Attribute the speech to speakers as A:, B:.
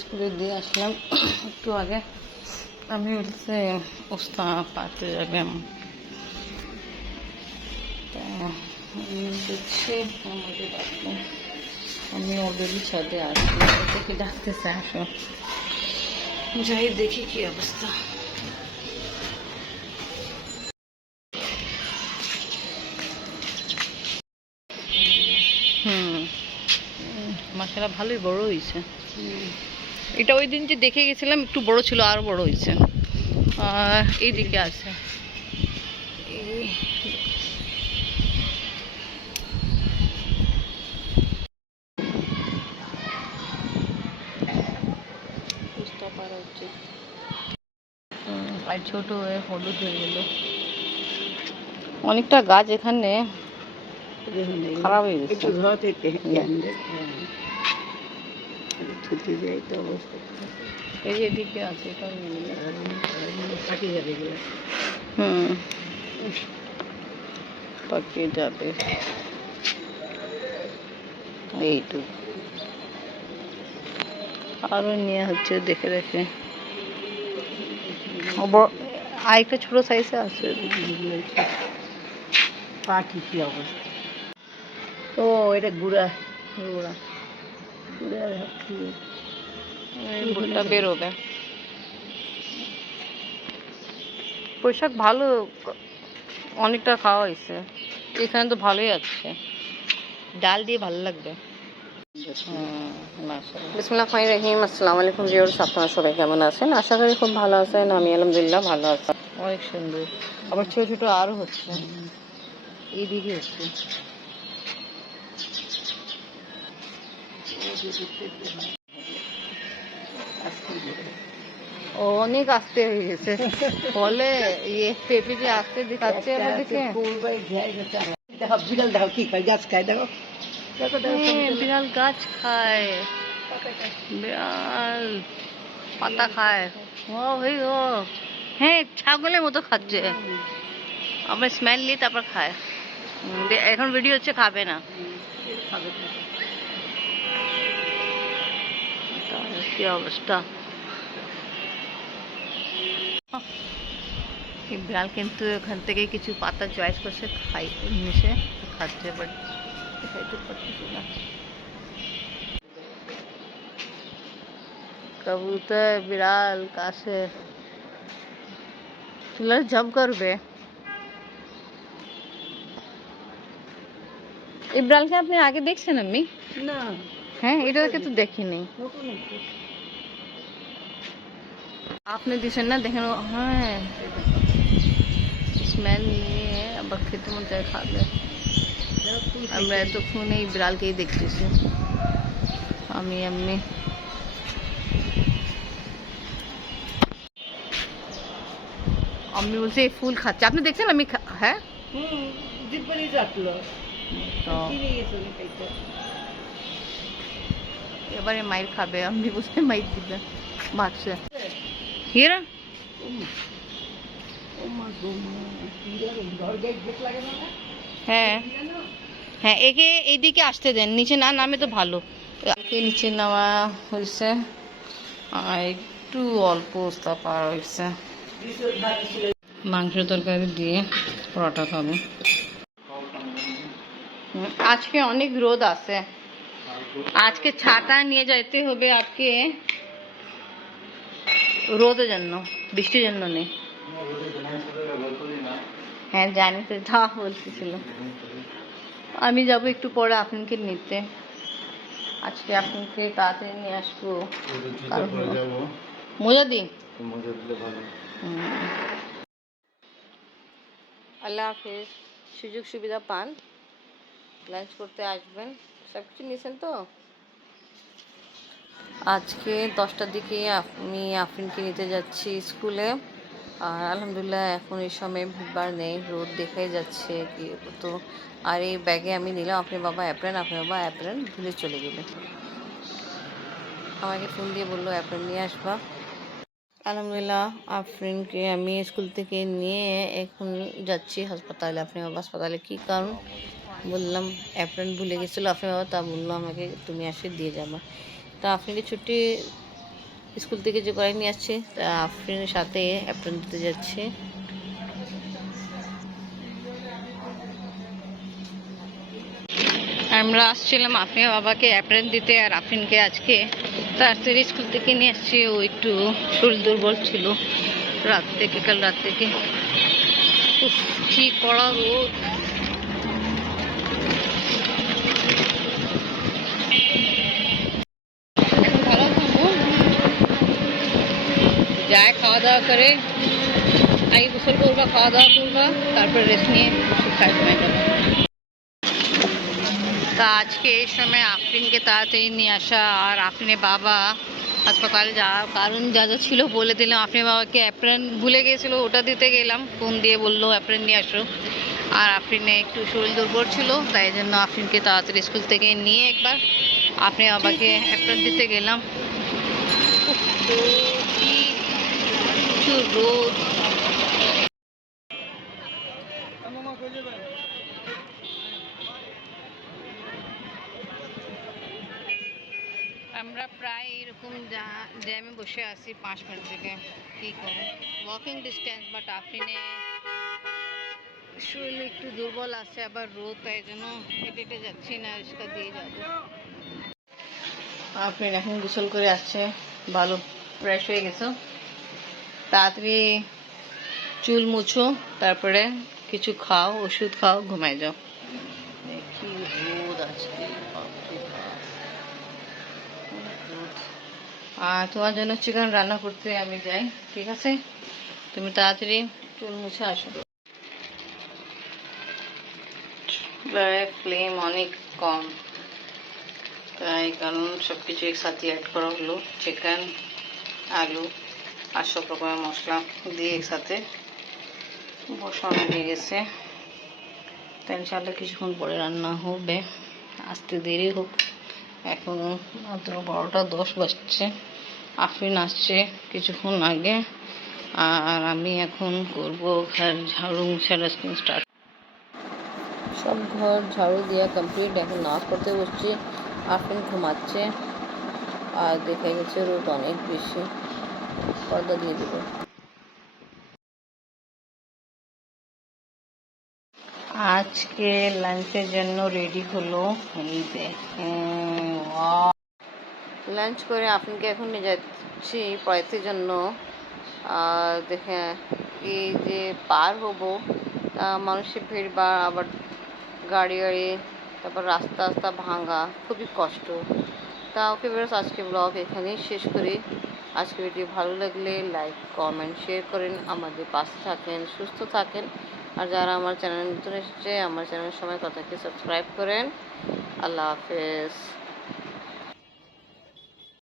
A: স্কুলে দিয়ে আসলাম। একটু আগে আমি হচ্ছে উস্তা পাতে যাবেন দেখছি আমাদের ডাকবো আমি অলরেডি ছাদে আসি থেকে ডাকতেছে আসো। যাই দেখি কি অবস্থা। মাসালা ভালোই বড় হয়েছে এটা ওই দিন যে দেখে গেছিলাম একটু বড় ছিল আর বড় হয়েছে এইদিকে আছে। আর ছোট হয়ে হলুদ হয়ে গেল। অনেকটা গাছ এখানে খারাপ হয়ে গেছে। আরও নিয়ে হচ্ছে দেখে দেখে আরেকটা ছোট সাইজে আছে
B: পাখি কি অবস্থা? ও, এটা গুড়া
A: ওরা
B: গুড়া রাখি
A: ভুট্টা বেরোবে। পোশাক ভালো অনেকটা খাওয়া হয়েছে। এখানে তো ভালোই আছে। ডাল দিয়ে ভালো লাগবে। বিসমুল্লাহ খাই রহিম আসসালামু আলাইকুম জিওর্স আপনারা সবাই কেমন আছেন? আশা করি খুব ভালো আছেন আমি আলহামদুলিল্লাহ ভালো আছি। অনেক সুন্দর। আবার ছোট ছোট আরও হচ্ছে। এইদিকে হচ্ছে। অনেক আস্তে হয়ে গেছে। বলে ইয়ে পেঁপে যে আস্তে দেখাচ্ছে আমার দিকে
B: দেখো বিড়াল দেখো কি খায় গাছ খায় দেখো।
A: হ্যাঁ, বিড়াল গাছ খায়। বিড়াল পাতা খায়। ও ভাই ও হ্যাঁ ছাগলের মতো খাচ্ছে। আবার স্মেল নিয়ে তারপর খায়। এখন ভিডিও হচ্ছে খাবে না। খাবে। তো। তাহলে কি অবস্থা এই বিড়াল কিন্তু এখান থেকে কিছু পাতা চয়েস করছে খাই মিশে খাচ্ছে বাট খাইতে পারতেছি না কবুতর বিড়াল কাছে চুলার জব করবে এই বিড়ালকে আপনি আগে দেখছেন আমি
B: না
A: হ্যাঁ এটাকে তো দেখিনি
B: নতুন একটু।
A: আপনি দিছেন না দেখেন ও- হ্যাঁ স্মেল নিয়ে আবার খেতে মন চায় খাবে আমরা এতক্ষণ এই বিড়ালকেই দেখতেছি আমি এমনি আমি বলছি এই ফুল খাচ্ছে আপনি দেখছেন আমি খা- হ্যাঁ
B: হুম জিব্বানি রাখল
A: তো এবারে মাইর খাবে আমি বলছি মাইর দিবে ভাগছে হিরা? হ্যাঁ। হ্যাঁ একে এইদিকে আসতে দেন নিচে না নামে তো ভালো। একে নিচে নামা হয়েছে একটু অল্প অবস্থা পার হয়েছে মাংস তরকারি দিয়ে পরোটা খাব। আজকে অনেক রোদ আছে। আজকে ছাতা নিয়ে যাইতে হবে আজকে রোদের জন্য, বৃষ্টির জন্য নেই। হ্যাঁ জানি তো, যা বলতেছিল। আমি যাব একটু পরে আপনাকে নিতে। আজকে আপনাকে তাড়াতাড়ি নিয়ে আসব। মজা দিন আল্লাহ হাফিজ, সুযোগ সুবিধা পান। লাঞ্চ করতে আসবেন। সব কিছু নিয়েছেন তো? আজকে দশটার দিকে আমি আফরিনকে নিতে যাচ্ছি স্কুলে। আর আলহামদুলিল্লাহ এখন এই সময় ভিড়বার নেই, রোদ দেখাই যাচ্ছে কি তো আর এই ব্যাগে আমি নিলাম আপনি বাবা অ্যাপ্রেন আপনি বাবা অ্যাপ্রেন ভুলে চলে গেলে। আমাকে ফোন দিয়ে বলল অ্যাপ্রেন নিয়ে আসবা? আলহামদুলিল্লাহ, আফরিনকে আমি স্কুল থেকে নিয়ে এখন যাচ্ছি হাসপাতালে। আপনি বাবা হাসপাতালে কী কারণ? বললাম অ্যাপ্রেন ভুলে গেছিল আপনি বাবা, তা বলল আমাকে, তুমি আসে, দিয়ে যাবা। তা আফরিনকে ছুটি স্কুল থেকে যে করাই নিয়ে আসছে, তা আফরিনের সাথে অ্যাপ্রেন দিতে যাচ্ছে। আমরা আসছিলাম আফরিনের বাবাকে অ্যাপ্রেন দিতে আর আফরিনকে আজকে। তাড়াতাড়ি স্কুল থেকে নিয়ে আসছি, ও একটু শরীর দুর্বল ছিল রাত থেকে, কাল রাত থেকে। কি কড়া রোদ। দাওয়া করে। আগে গোসল করবা খাওয়া দাওয়া করবা তারপরে রেস্ট নিয়ে ওষুধ খাই ঘুমাই যাবে তা আজকে এই সময় আফরিনকে তাড়াতাড়ি নিয়ে আসা আর আফরিনের বাবা হাসপাতালে যাওয়ার কারণ যা যা ছিল বলে দিলাম। আফরিনের বাবাকে অ্যাপ্রেন ভুলে গিয়েছিল ওটা দিতে গেলাম। ফোন দিয়ে বলল অ্যাপ্রেন নিয়ে আসো। আর আফরিনে একটু শরীর দুর্বল ছিল তাই জন্য আফরিনকে তাড়াতাড়ি স্কুল থেকে নিয়ে একবার আফরিনের বাবাকে অ্যাপ্রেন দিতে গেলাম। উফ, তো কি আমরা প্রায় এরকম জ্যামে বসে আছি পাঁচ মিনিট থেকে। কী করব? ওয়াকিং ডিস্টেন্স বাট আফরিনে শরীর একটু দুর্বল আছে, আবার রোদ, তাই জন্য হেঁটে হেঁটে যাচ্ছি না, রিক্সা দিয়ে যাব। আফরিন এখন গোসল করে আসছে, ভালো ফ্রেশ হয়ে গেছো? তাড়াতাড়ি চুল মুছো তারপরে কিছু খাও ওষুধ খাও ঘুমাই যাও। দেখি রোদ আজকে। আর তোমার জন্য চিকেন রান্না করতে আমি যাই ঠিক আছে? তুমি তাড়াতাড়ি চুল মুছে আসো। ফ্লেম অনেক কম। তাই কারণ সব কিছু একসাথে অ্যাড করা হলো চিকেন আলু। আর সব রকমের মশলা দিয়ে একসাথে বসানো হয়ে গেছে। তাই ইনশাল্লাহ কিছুক্ষণ পরে রান্না হবে। আসতে দেরি হোক। এখন মাত্র বারোটা দশ বাজছে। আফিন আসছে কিছুক্ষণ আগে। আর আমি এখন করব ঘর ঝাড়ু মুছার স্টার্ট সব ঘর ঝাড়ু দেওয়া কমপ্লিট এখন নাচ করতে বসছি। আফিন ঘুমাচ্ছে। আর দেখা গেছে রোদ অনেক বেশি। পর্দা দিয়ে দেবো। আজকে লাঞ্চের জন্য রেডি হলো এই লাঞ্চ করে আপনাকে এখন নিয়ে যাচ্ছি পড়াইতে জন্য। দেখে এই যে পার হব তা মানুষের ভিড় বা আবার গাড়ি গাড়ি তারপর রাস্তা রাস্তা ভাঙা খুবই কষ্ট। তা ওকে বেরোস আজকে ব্লগ এখানেই শেষ করি। আজকে ভিডিও ভালো লাগলে লাইক, কমেন্ট, শেয়ার করেন, আমাদের পাশে থাকেন, সুস্থ থাকেন। আর যারা আমার চ্যানেল নতুন এসেছে, আমার চ্যানেলের সময় কথাকে সাবস্ক্রাইব করেন। আল্লাহ হাফেজ।